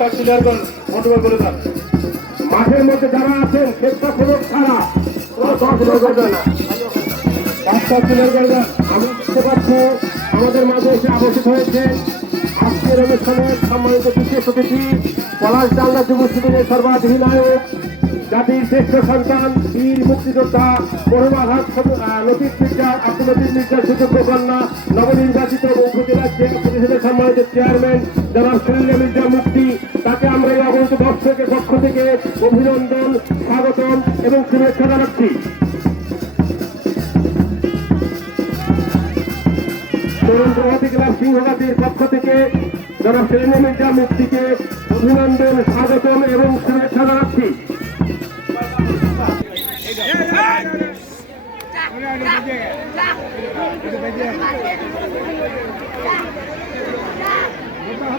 রাস্তা ক্লিয়ার করেন মোটর করে মাঠের মধ্যে যারা আছেন স্বেচ্ছাসেবক কোনো আমাদের মাঝে এসে আবশ্যক হয়েছে। আজকের অনুষ্ঠানে সম্মানিত বিশেষ অতিথি, পলাশ ডাঙ্গা যুব শিবিরের সর্বাধিনায়ক, জাতির শ্রেষ্ঠ সন্তান, বীর মুক্তিযোদ্ধা মরুমাঘাট লতিফ মির্জা, আব্দুল লতিফ সুযোগ্য কন্যা, নবনির্বাচিত দর্শকের পক্ষ থেকে অভিনন্দন স্বাগতম এবং শুভেচ্ছা জানাচ্ছি সিংহগাতির পক্ষ থেকে সেলিম মির্জা মুক্তিকে অভিনন্দন স্বাগতম এবং শুভেচ্ছা জানাচ্ছি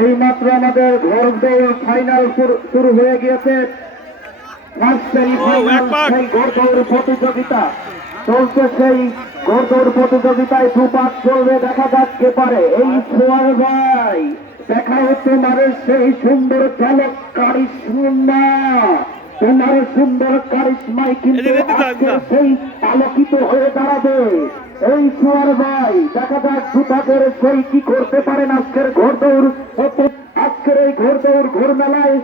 এই মাত্র আমাদের ঘর দৌড় ফাইনাল শুরু হয়ে গিয়েছে। প্রতিযোগিতা। চলছে সেই ঘর দৌড় প্রতিযোগিতায় দুপাক চলবে দেখা যাচ্ছে পারে। এই সোয়ার ভাই দেখা হচ্ছে তোমার সেই সুন্দর চালক কারিশ্মা তোমার সুন্দর কারিশ্মাই কিন্তু সেই আলোকিত হয়ে দাঁড়াবে এই সোয়ার ভাই যাক দুপাকের সেই কি করতে পারেন আজকের ঘোর দৌড় আজকের এই ঘোর দৌড় ঘোর মেলায়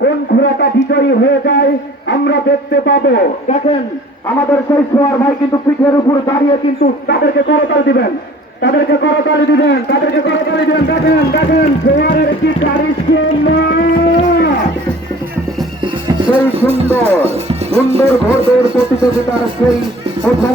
কোন ঘোড়াটা বিজয়ী হয়ে যায় আমরা দেখতে পাবো। দেখেন, আমাদের সেই সোয়ার ভাই কিন্তু পিঠের উপর দাঁড়িয়ে কিন্তু তাদেরকে করতাল দিবেন। তাদেরকে করতালি দিবেন, তাদেরকে করতালি দিবেন, দেখেন দেখেন সোয়ারের কি সেই সুন্দর সুন্দর ঘোর দৌড় প্রতিযোগিতার সেই প্রথম